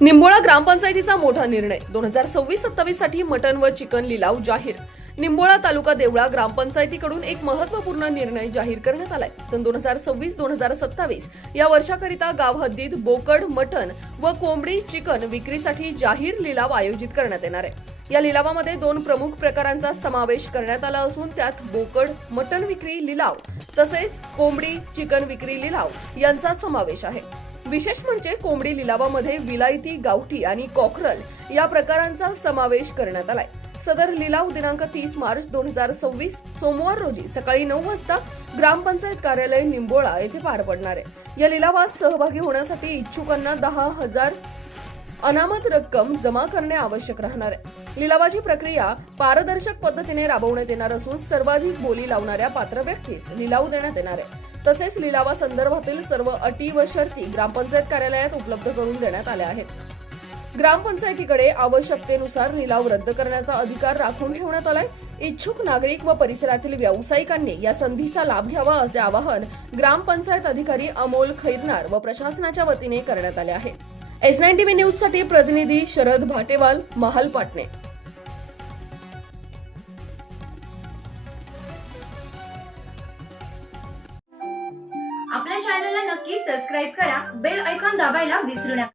निंबोळा ग्रामपंचायतीचा मोठा निर्णय 2026-27 साठी मटन व चिकन लिलाव जाहीर। निंबोळा तालुका देवळा ग्रामपंचायतीकडून एक महत्त्वपूर्ण निर्णय जाहीर करण्यात आलाय। सन 2026-2027 या वर्षाकरिता गाव हद्दीत बोकड, मटन व कोंबडी चिकन विक्रीसाठी जाहीर लिलाव आयोजित करण्यात येणार आहे। या लिलावामध्ये 2 प्रमुख प्रकारांचा समावेश करण्यात आला असून त्यात बोकड, मटन विक्री लिलाव तसेच कोंबडी, चिकन विक्री लिलाव यांचा समावेश आहे। विशेष म्हणजे कोंबडी लिलावामध्ये विलायती, गावठी आणि कॉकरल या प्रकारांचा समावेश करण्यात आलाय। सदर लिलाव दिनांक 30 मार्च 2026 सोमवार रोजी सकाळी 9 वाजता ग्रामपंचायत कार्यालय निंबोळा येथे पार पडणार आहे। या लिलावात सहभागी होण्यासाठी इच्छुकांना 10,000 अनामत रक्कम जमा करणे आवश्यक राहणार आहे। लिलावाची प्रक्रिया पारदर्शक पद्धतीने राबवण्यात येणार असून सर्वाधिक बोली लावणाऱ्या पात्र व्यक्तीस लिलाव देण्यात येणार आहे। तसेच लिलावासंदर्भातील सर्व अटी व शर्ती ग्रामपंचायत कार्यालयात उपलब्ध करून देण्यात आल्या आहेत। ग्रामपंचायतीकडे आवश्यकतेनुसार लिलाव रद्द करण्याचा अधिकार राखून ठेवण्यात आलाय। इच्छुक नागरिक व परिसरातील व्यावसायिकांनी या संधीचा लाभ घ्यावा असे आवाहन ग्रामपंचायत अधिकारी अमोल खैरनार व प्रशासनाच्या वतीने करण्यात आले आहे। S9 TV न्यूज साठी प्रतिनिधी शरद भाटेवाल, महाल पाटणे। आपल्या चॅनलला नक्की सबस्क्राइब करा, बेल आयकॉन दाबायला विसरू नका।